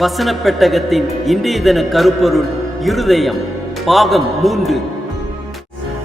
வசனப் பெட்டகத்தின் இன்றைய தின கருப்பொருள் இருதயம் பாகம் மூன்று.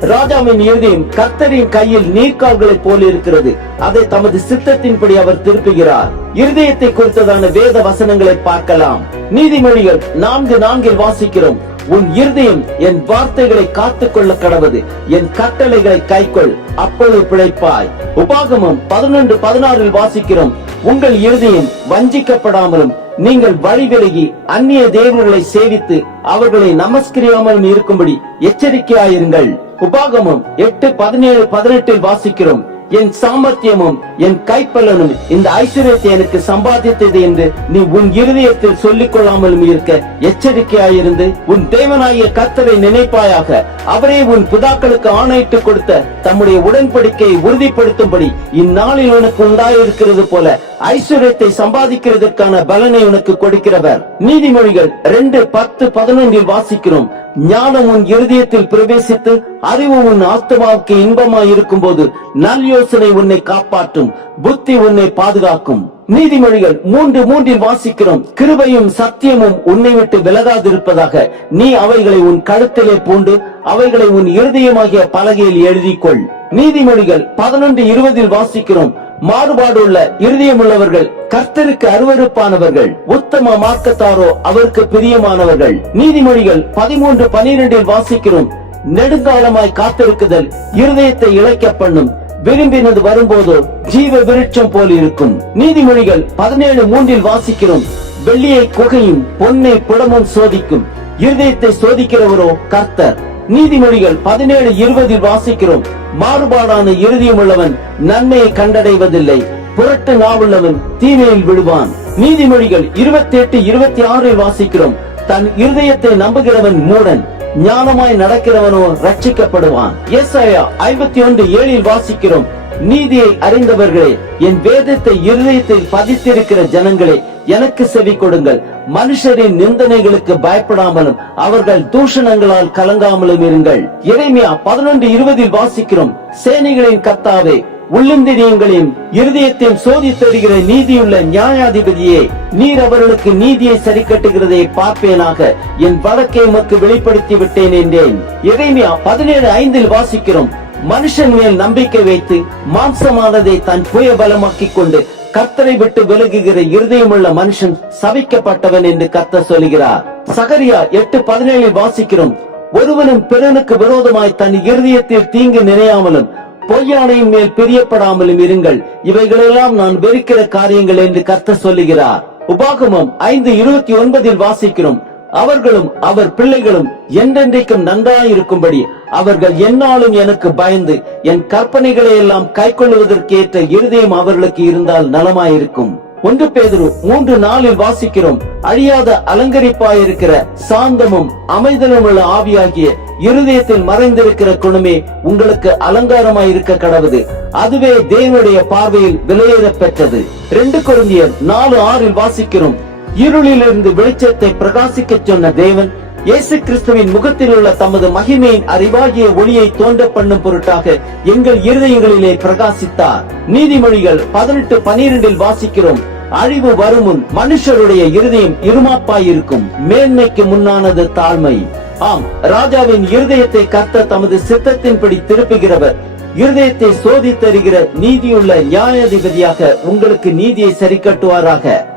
ராஜாவின் இருதயம் கர்த்தரின் கையில் நீர்க்கால்களைப் போல இருக்கிறது அதை தமது சித்தத்தின்படி அவர் திருப்புகிறார். இருதயத்தை குறித்ததான வேத வசனங்களை பார்க்கலாம். நீதிமொழிகள் நான்கு நான்கில் வாசிக்கிறோம். உன் இருதயம் என் வார்த்தைகளை காத்துக்கொள்ள கடவது. என் கட்டளைகளை கைக்கொள் அப்பொழுது பிழைப்பாய். உபாகமும் பதினொன்று பதினாறில் வாசிக்கிறோம். உங்கள் இருதயம் வஞ்சிக்கப்படாமலும் நீங்கள் வழி விலகி அந்நிய தேவர்களை சேவித்து அவர்களை நமஸ்கரியாமல் இருக்கும்படி எச்சரிக்கையாயிருங்கள். உபாகமம் எட்டு பதினேழு பதினெட்டில் வாசிக்கிறோம். என் சாமர்த்தியமும் என் கைப்பலனும் இந்த ஐஸ்வர்யத்தை எனக்கு சம்பாதித்தது என்று நீ உன் இருதயத்தில் சொல்லிக் கொள்ளாமலும் இருக்க எச்சரிக்கையாயிருந்து உன் தேவனாகிய கத்தரை நினைப்பாயாக. அவரே உன் பிதாக்களுக்கு ஆணையிட்டு கொடுத்த தம்முடைய உடன்படிக்கையை உறுதிப்படுத்தும்படி இந்நாளில் உனக்கு உண்டாயிருக்கிறது போல ஐஸ்வர்யத்தை சம்பாதிக்கிறதற்கான பலனை உனக்கு கொடுக்கிறவர். நீதிமொழிகள் ரெண்டு பத்து பதினொன்றில் வாசிக்கிறோம். ஞானம் உன் இருதயத்தில் பிரவேசித்து அறிவு உன் ஆத்மாவுக்கு இன்பமாய் இருக்கும் போது நல் யோசனை உன்னை காப்பாற்றும் புத்தி உன்னை பாதுகாக்கும். நீதிமொழிகள் மூன்று மூன்றில் வாசிக்கிறோம். கிருபையும் சத்தியமும் உன்னை விட்டு விலகாதிருப்பதாக நீ அவைகளை உன் கழுத்திலே பூண்டு அவைகளை உன் இருதயமாகிய பலகையில் எழுதிக்கொள். நீதிமொழிகள் பதினொன்று இருபதில் வாசிக்கிறோம். மாறுபாடு உள்ள இருதயமுள்ளவர்கள் கர்த்தருக்கு அருவருப்பானவர்கள் உத்தம மார்க்கத்தாரோ அவருக்கு பிரியமானவர்கள். நீதிமொழிகள் பதிமூன்று பனிரெண்டில் வாசிக்கிறோம். நெடுங்காலமாய் காத்திருக்குதல் இருதயத்தை இழைக்க பண்ணும். விரும்பினது வரும்போதோ ஜீவ விருட்சம் போல் இருக்கும். நீதிமொழிகள் பதினேழு மூன்றில் வாசிக்கிறோம். வெள்ளியை குகையும் பொன்னை புடமும் சோதிக்கும். இருதயத்தை சோதிக்கிறவரோ கர்த்தர். நீதிமொழிகள் பதினேழு இருபதில் வாசிக்கிறோம். மாறுபாடான இறுதியும் உள்ளவன் நன்மையை கண்டடைவதில்லை. புரட்டு நாவுள்ளவன் தீமையில் விழுவான். நீதிமொழிகள் இருபத்தி எட்டு இருபத்தி ஆறில் வாசிக்கிறோம். தன் இருதயத்தை நம்புகிறவன் மூடன் ஞானமாய் நடக்கிறவனோ ரட்சிக்கப்படுவான். ஏசாயா ஐம்பத்தி ஒன்று ஏழில் வாசிக்கிறோம். நீதியை அறிந்தவர்களே என் வேதத்தை இருதயத்தில் பதித்திருக்கிற ஜனங்களே எனக்கு செவி கொடுங்கள். மனுஷரின் நிந்தனைகளுக்கு பயப்படாமலும் அவர்கள் தூஷணங்களால் கலங்காமலும் இருங்கள். இறைமையா பதினொன்று இருபதில் வாசிக்கிறோம் சேனைகளின் கத்தாவே உள்ளிந்திரியங்களையும் இருதயத்தையும் சோதித்தருகிற நீதியுள்ள நியாயாதிபதியே நீர் அவர்களுக்கு நீதியை சரி கட்டுகிறதை பார்ப்பேனாக. என் வழக்கை உமக்கு வெளிப்படுத்தி விட்டேன் என்றேன். இறைமையா பதினேழு ஐந்தில் வாசிக்கிறோம் மனுஷன் மேல் நம்பிக்கை வைத்து மாம்சமானதை தன் புய பலமாக்கிக் கொண்டு கர்த்தரை விட்டு விலகுகிற இருதயமுள்ள மனுஷன் சபிக்கப்பட்டவன் என்று கர்த்தர் சொல்கிறார். சகரியா எட்டு பதினேழில் வாசிக்கிறோம். ஒருவனும் பிறனுக்கு விரோதமாய் தன் இருதயத்தில் தீங்கு நினையாமலும் பொய்யானையின் மேல் பிரியப்படாமலும் இருங்கள். இவைகளெல்லாம் நான் வெறுக்கிற காரியங்கள் என்று கர்த்தர் சொல்லுகிறார். உபாகமம் ஐந்து இருபத்தி ஒன்பதில் வாசிக்கிறோம். அவர்களும் அவர் பிள்ளைகளும் என்றென்றைக்கும் நன்றாயிருக்கும்படி அவர்கள் என்னாலும் எனக்கு பயந்து என் கற்பனைகளை எல்லாம் கைக்கொள்வதற்கேற்ற இருதயம் அவர்களுக்கு இருந்தால் நலமாயிருக்கும். ஒன்று பேதரு மூன்று நாளில் வாசிக்கிறோம். அழியாத அலங்கரிப்பாயிருக்கிற சாந்தமும் அமைதலும் உள்ள ஆவியாகிய இருதயத்தில் மறைந்திருக்கிற குணமே உங்களுக்கு அலங்காரமாயிருக்க கடவுது. அதுவே தேவனுடைய பார்வையில் விலையேற பெற்றது. ரெண்டு குழந்தையர் நாலு ஆறில் வாசிக்கிறோம். இருளிலிருந்து வெளிச்சத்தை பிரகாசிக்க சொன்ன தேவன் இயேசு கிறிஸ்துவின் முகத்தில் உள்ள தமது மகிமையின் அறிவாகிய ஒளியை தோன்ற பண்ணும் பொருட்டாக எங்கள் இருதயங்களிலே பிரகாசித்தார். நீதிமொழிகள் பதினெட்டு பனிரெண்டில் வாசிக்கிறோம். அழிவு வருமுன் மனுஷருடைய இருதயம் இருமாப்பாயிருக்கும். மேன்மைக்கு முன்னானது தாழ்மை. ஆம் ராஜாவின் இருதயத்தை கத்த தமது சித்தத்தின்படி திருப்புகிறவர். இருதயத்தை சோதித்தருகிற நீதியுள்ள நியாயாதிபதியாக உங்களுக்கு நீதியை சரி கட்டுவாராக